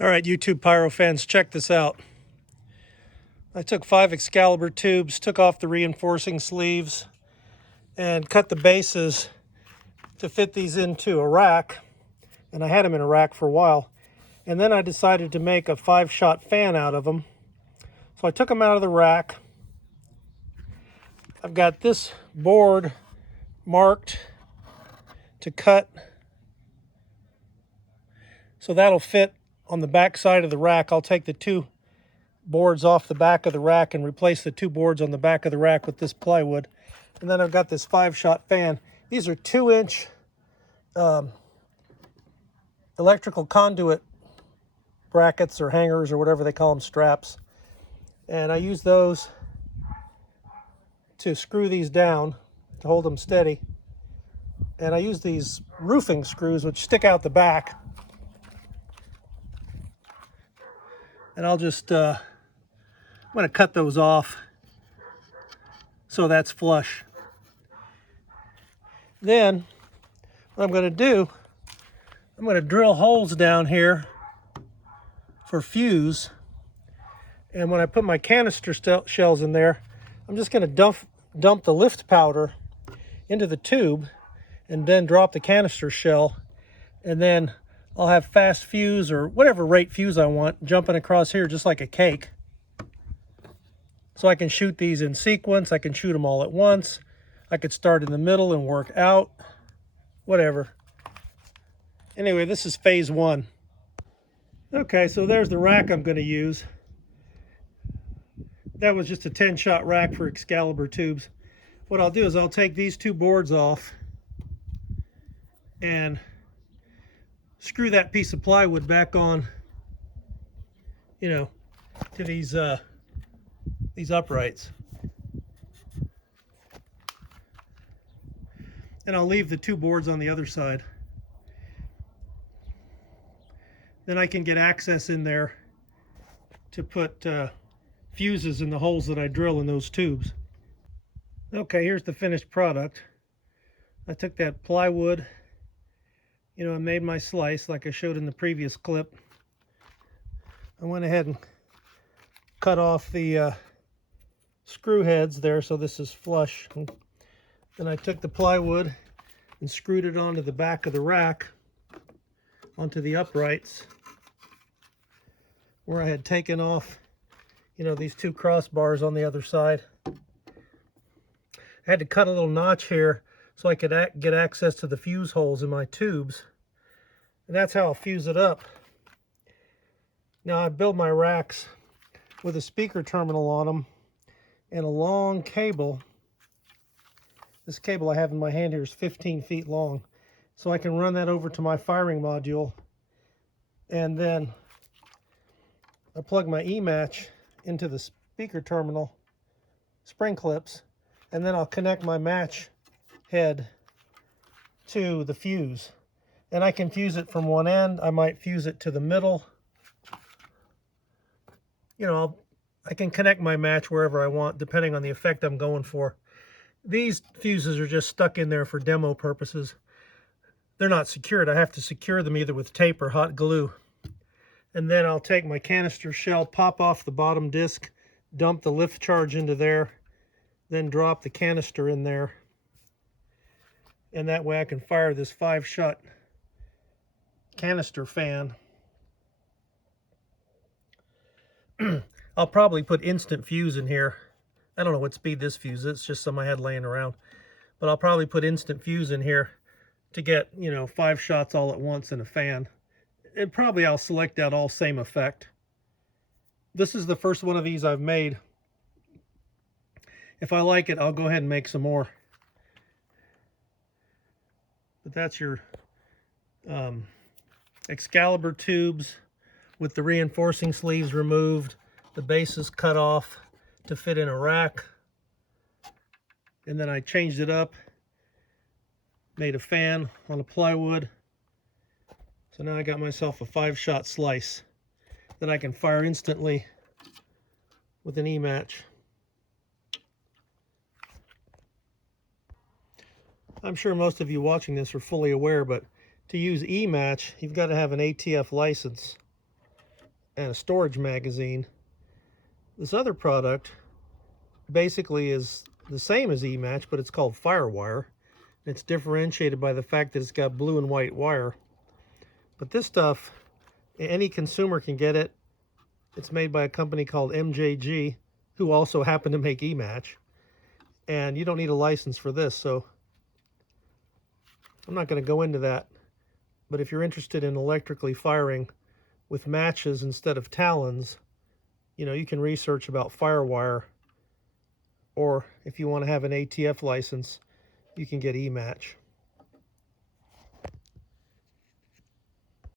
All right, YouTube pyro fans, check this out. I took 5 Excalibur tubes, took off the reinforcing sleeves, and cut the bases to fit these into a rack. And I had them in a rack for a while. And then I decided to make a 5-shot fan out of them. So I took them out of the rack. I've got this board marked to cut. So that'll fit on the back side of the rack. I'll take the 2 boards off the back of the rack and replace the 2 boards on the back of the rack with this plywood. And then I've got this 5-shot fan. These are 2-inch electrical conduit brackets or hangers or whatever they call them, straps. And I use those to screw these down to hold them steady. And I use these roofing screws which stick out the back. And I'll just, I'm going to cut those off so that's flush. Then what I'm going to do, I'm going to drill holes down here for fuse. And when I put my canister shells in there, I'm just going to dump the lift powder into the tube and then drop the canister shell. And then I'll have fast fuse or whatever rate fuse I want jumping across here just like a cake. So I can shoot these in sequence. I can shoot them all at once. I could start in the middle and work out. Whatever. Anyway, this is phase 1. Okay, so there's the rack I'm going to use. That was just a 10-shot rack for Excalibur tubes. What I'll do is I'll take these 2 boards off and screw that piece of plywood back on, to these uprights. And I'll leave the 2 boards on the other side. Then I can get access in there to put fuses in the holes that I drill in those tubes. Okay, here's the finished product. I took that plywood, I made my slice like I showed in the previous clip. I went ahead and cut off the screw heads there so this is flush. Then I took the plywood and screwed it onto the back of the rack, onto the uprights, where I had taken off, these 2 crossbars on the other side. I had to cut a little notch here so I could get access to the fuse holes in my tubes. And that's how I'll fuse it up. Now I build my racks with a speaker terminal on them and a long cable. This cable I have in my hand here is 15 feet long. So I can run that over to my firing module. And then I plug my E-match into the speaker terminal spring clips. And then I'll connect my match head to the fuse. And I can fuse it from one end. I might fuse it to the middle. I can connect my match wherever I want, depending on the effect I'm going for. These fuses are just stuck in there for demo purposes. They're not secured. I have to secure them either with tape or hot glue. And then I'll take my canister shell, pop off the bottom disc, dump the lift charge into there, then drop the canister in there. And that way I can fire this 5-shot canister fan. I'll probably put instant fuse in here. I don't know what speed this fuse is. It's just some I had laying around. But I'll probably put instant fuse in here to get, 5 shots all at once in a fan. And probably I'll select that all same effect. This is the first one of these I've made. If I like it, I'll go ahead and make some more. But that's your Excalibur tubes with the reinforcing sleeves removed, the bases cut off to fit in a rack. And then I changed it up, made a fan on a plywood. So now I got myself a 5-shot slice that I can fire instantly with an E-match. I'm sure most of you watching this are fully aware, but to use E-match, you've got to have an ATF license. and a storage magazine. This other product basically is the same as E-Match, but it's called Firewire. It's differentiated by the fact that it's got blue and white wire. But this stuff, any consumer can get it. It's made by a company called MJG, who also happen to make E-Match. And you don't need a license for this, so I'm not going to go into that. But if you're interested in electrically firing with matches instead of talons, you know, you can research about Firewire. Or if you want to have an ATF license, you can get E-Match.